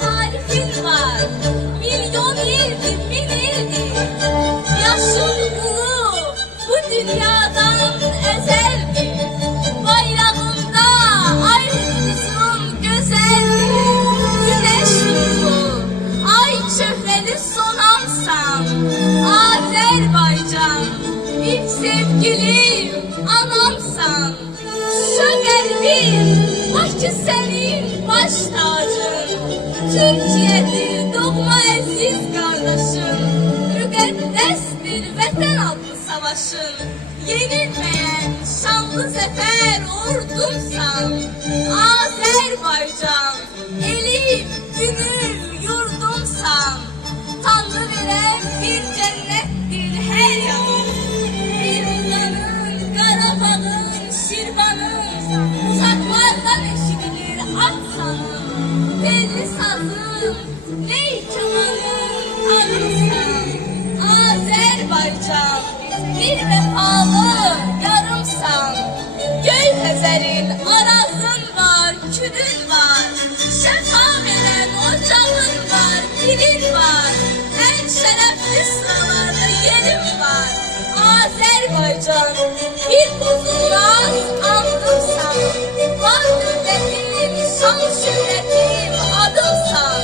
Tarifin var, milyon yıldır, bin yıldır. Yaşın ulu, bu dünyadan ezeldir. Bayrağında ay yıldızın güzeldir. Güneş nurlu, ay çöhreli sonamsan. Azerbaycan, ilk sevgilim, anamsan. Şuşa qəlbim, Bakı senin baş tacın. Türkiye'dir doğma əziz qardaşın. Müqəddəsdir vətən adlı savaşın. Yenilməyən şanlı zəfər ordumsan. Azerbaycan, elim, günüm, yurdumsan. Tanrı verən bir cənnətdir hər yanın. Bir Urganın, Qarabağın, Şirvanın, uzaqlardan eşidilir Aksanın. Telli sazın, ney kamanın tanımsan. Azerbaycan, bir vefalı yarımsan. Göy Xəzərin, Arazın var, külün var. Şəfa verən ocağın var, dilin var. En şərəfli sıralarda yerim var. Azerbaycan, bir bozulmaz andımsan. Var dövlətim, şan şöhretim, adımsan.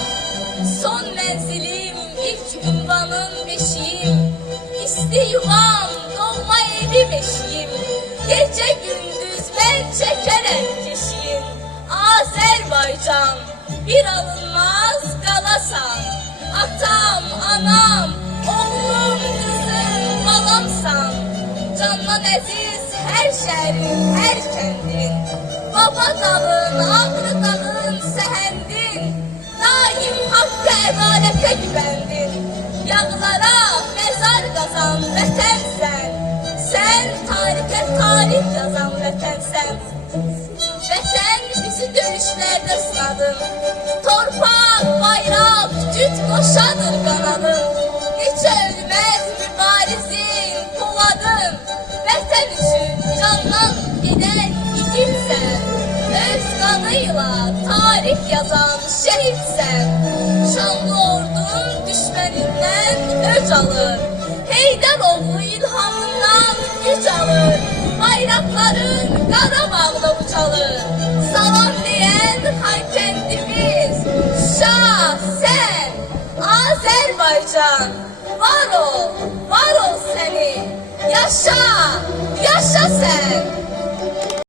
Son menzilim, ilk ünvanım, beşiğim. İsti yuvam, doğma evim, eşiğim. Gece gündüz ben çekerek keşiyim. Azerbaycan, bir alınmaz kalasan. Atam, anam, oğlum, kızım, balamsan. Candan əziz her şehrin, her kendin. Baba dağın, Ağrı dağın, səhəndin. Daim haqqı ədalətə güvəndin. Yağlara mezar qazan vətənsən. Sen tarixə tarix yazan vətənsən. Vətən bizi döyüşlərdə sınadın. Torpaq, bayraq, güc qoşadır qanadın. Hiç ölməz mübarizin, poladın. Vətən üçün candan gedən igidsən. Öz qanıyla tarix yazan şehitsən. Şanlı ordun düşmənindən öc alır. Heydər oğlu ilhamından güc alır. Bayraqların Qarabağda ucalır. Salam deyən Xankəndimiz, Şuşa, sen, Azerbaycan. Var ol seni. Yaşa, yaşa sen.